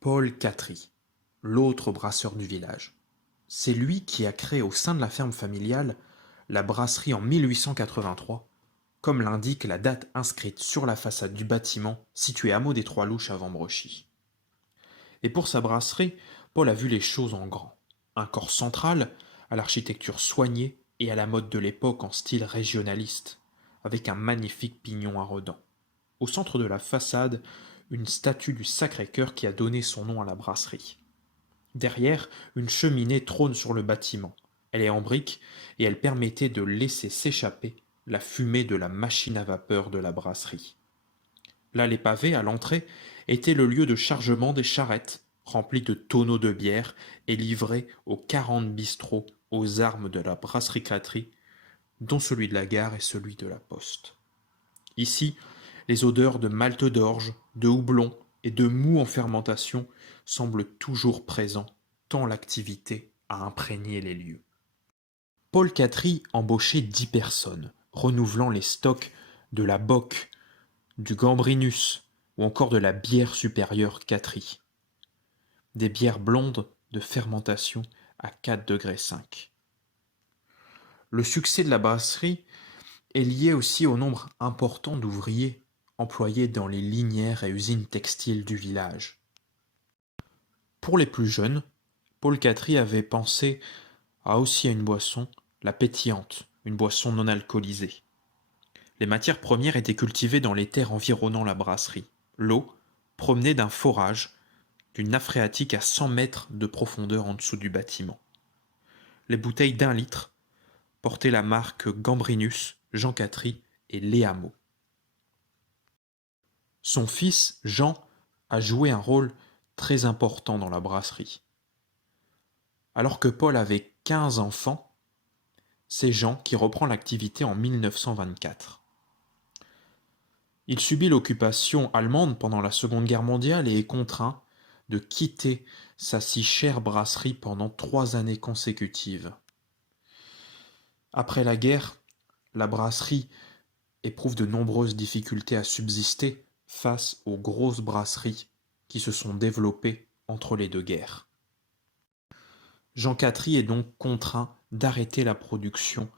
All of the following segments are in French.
Paul Catry, l'autre brasseur du village. C'est lui qui a créé au sein de la ferme familiale la brasserie en 1883, comme l'indique la date inscrite sur la façade du bâtiment situé hameau des Trois Louches à Vambrechy. Et pour sa brasserie, Paul a vu les choses en grand. Un corps central, à l'architecture soignée et à la mode de l'époque en style régionaliste, avec un magnifique pignon à redans. Au centre de la façade, une statue du Sacré-Cœur qui a donné son nom à la brasserie. Derrière, une cheminée trône sur le bâtiment. Elle est en briques et elle permettait de laisser s'échapper la fumée de la machine à vapeur de la brasserie. Là, les pavés, à l'entrée, étaient le lieu de chargement des charrettes, remplies de tonneaux de bière et livrées aux 40 bistrots aux armes de la brasserie-crêterie, dont celui de la gare et celui de la poste. Ici, les odeurs de malte d'orge, de houblon et de mou en fermentation semblent toujours présents, tant l'activité a imprégné les lieux. Paul Catry embauchait 10 personnes, renouvelant les stocks de la Bock, du Gambrinus ou encore de la bière supérieure Catry. Des bières blondes de fermentation à 4,5 degrés. Le succès de la brasserie est lié aussi au nombre important d'ouvriers employés dans les linières et usines textiles du village. Pour les plus jeunes, Paul Catry avait pensé aussi à une boisson, la pétillante, une boisson non alcoolisée. Les matières premières étaient cultivées dans les terres environnant la brasserie. L'eau provenait d'un forage, d'une nappe phréatique à 100 mètres de profondeur en dessous du bâtiment. Les bouteilles d'1 litre portaient la marque Gambrinus, Jean Catry et Léamo. Son fils, Jean, a joué un rôle très important dans la brasserie. Alors que Paul avait 15 enfants, c'est Jean qui reprend l'activité en 1924. Il subit l'occupation allemande pendant la Seconde Guerre mondiale et est contraint de quitter sa si chère brasserie pendant 3 années consécutives. Après la guerre, la brasserie éprouve de nombreuses difficultés à subsister face aux grosses brasseries qui se sont développées entre les deux guerres. Jean Catry est donc contraint d'arrêter la production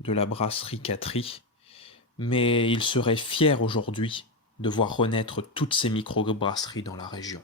de la brasserie Catry, mais il serait fier aujourd'hui de voir renaître toutes ces micro-brasseries dans la région.